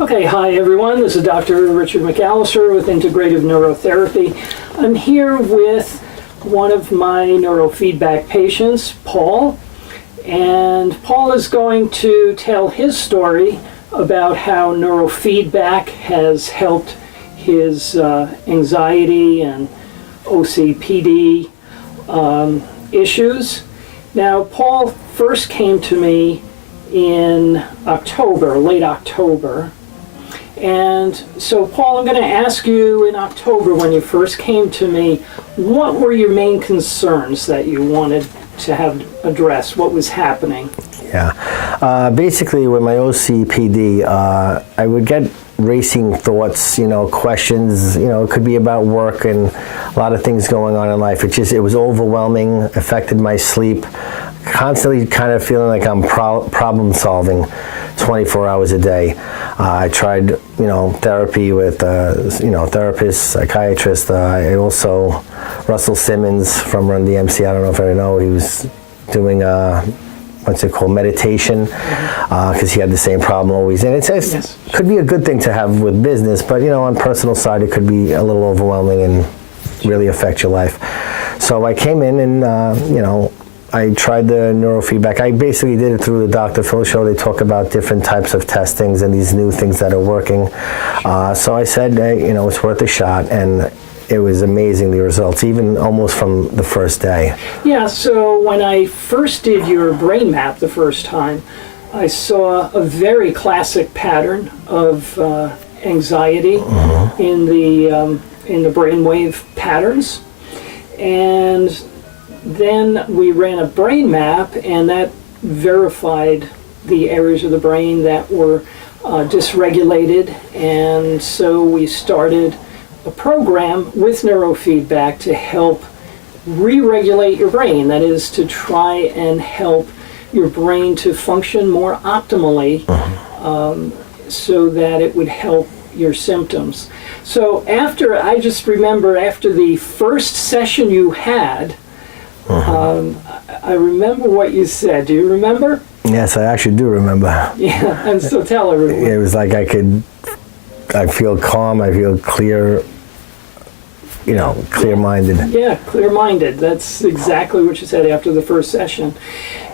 Okay, hi everyone. This is Dr. Richard McAlister with Integrative NeuroTherapy. I'm here with one of my neurofeedback patients, Paul, and Paul is going to tell his story about how neurofeedback has helped his anxiety and OCPD issues. Now, Paul first came to me in October, late October. And so, Paul, I'm going to ask you in October when you first came to me, what were your main concerns that you wanted to have addressed? What was happening? Yeah. Basically, with my OCPD, I would get racing thoughts, questions, it could be about work and a lot of things going on in life. It was overwhelming, affected my sleep, constantly kind of feeling like I'm problem solving 24 hours a day. I tried, therapy with, therapists, psychiatrists. I also, Russell Simmons from Run DMC, I don't know if you know, he was doing meditation, because he had the same problem always. And it could be a good thing to have with business, but on personal side, it could be a little overwhelming and really affect your life. So I came in and, I tried the neurofeedback. I basically did it through the Dr. Phil show. They talk about different types of testings and these new things that are working. So I said, it's worth a shot, and it was amazing, the results, even almost from the first day. Yeah, so when I first did your brain map the first time, I saw a very classic pattern of anxiety in the brainwave patterns. And then we ran a brain map, and that verified the areas of the brain that were dysregulated. And so we started a program with neurofeedback to help re-regulate your brain. That is, to try and help your brain to function more optimally, so that it would help your symptoms. So I just remember after the first session you had, I remember what you said. Do you remember? Yes, I actually do remember. Yeah, and so tell everyone. It was like I feel calm, I feel clear, clear-minded. Yeah, clear-minded. That's exactly what you said after the first session.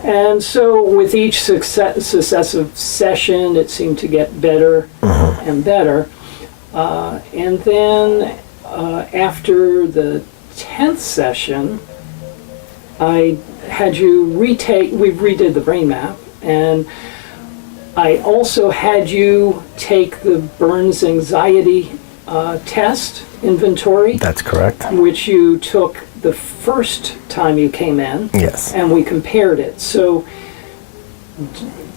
And so with each successive session, it seemed to get better and better. And then after the 10th session, I had you we redid the brain map, and I also had you take the Burns anxiety test inventory. That's correct. Which you took the first time you came in. Yes. And we compared it. So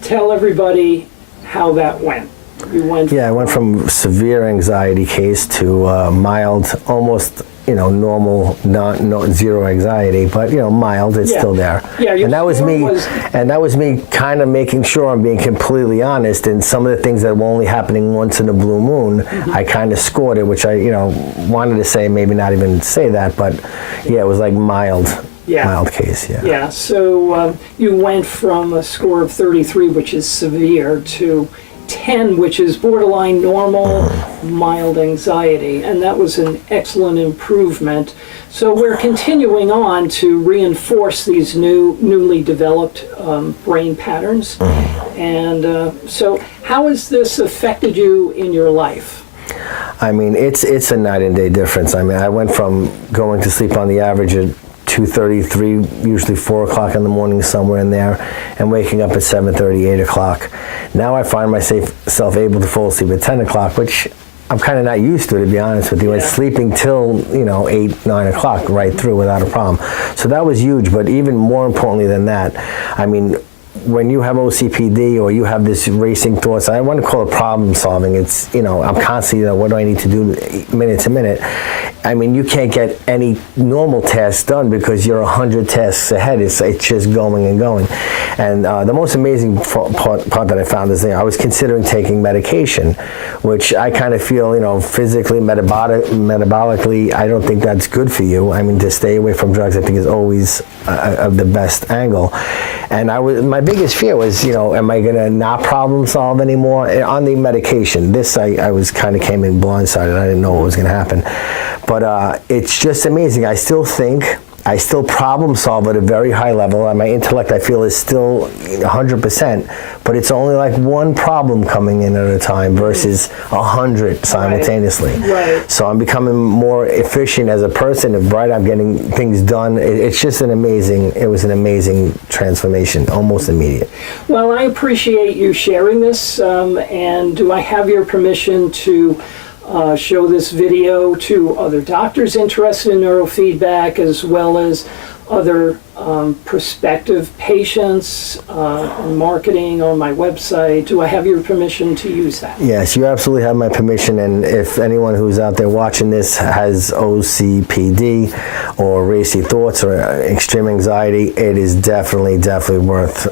tell everybody how that went. I went from severe anxiety case to mild, almost normal, zero anxiety, but mild. It's still there. Yeah, and that was me. And that was me kind of making sure I'm being completely honest. And some of the things that were only happening once in a blue moon, I kind of scored it, which I wanted to say, maybe not even say that, but it was like mild. Yeah. Mild case, yeah. Yeah, so you went from a score of 33, which is severe, to 10, which is borderline normal, mild anxiety, and that was an excellent improvement. So we're continuing on to reinforce these newly developed brain patterns. And so how has this affected you in your life? I mean, it's a night and day difference. I mean, I went from going to sleep on the average at 2:33, usually 4 o'clock in the morning, somewhere in there, and waking up at 7:30, 8 o'clock. Now I find myself able to fall asleep at 10 o'clock, which I'm kind of not used to be honest with you. And sleeping till 8, 9 o'clock right through without a problem. So that was huge. But even more importantly than that, I mean, when you have OCPD or you have this racing thoughts, I want to call it problem solving. It's, I'm constantly, what do I need to do minute to minute? I mean, you can't get any normal tasks done because you're 100 tasks ahead. It's just going and going. And the most amazing part that I found is, I was considering taking medication, which I kind of feel, physically, metabolically, I don't think that's good for you. I mean, to stay away from drugs, I think is always the best angle. And my biggest fear was, am I going to not problem solve anymore on the medication? This I was kind of came in blindsided. I didn't know what was going to happen, but it's just amazing. I still problem solve at a very high level, and my intellect I feel is still 100%, but it's only like one problem coming in at a time versus 100 simultaneously. Right. So I'm becoming more efficient as a person, and I'm getting things done. It's just it was an amazing transformation, almost immediate. Well, I appreciate you sharing this, and do I have your permission to show this video to other doctors interested in neurofeedback, as well as other prospective patients and marketing on my website? Do I have your permission to use that? Yes, you absolutely have my permission, and if anyone who's out there watching this has OCPD or racy thoughts or extreme anxiety, it is definitely worth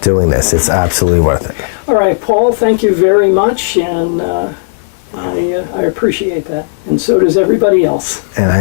doing this. It's absolutely worth it. All right, Paul, thank you very much, and I appreciate that, and so does everybody else. And I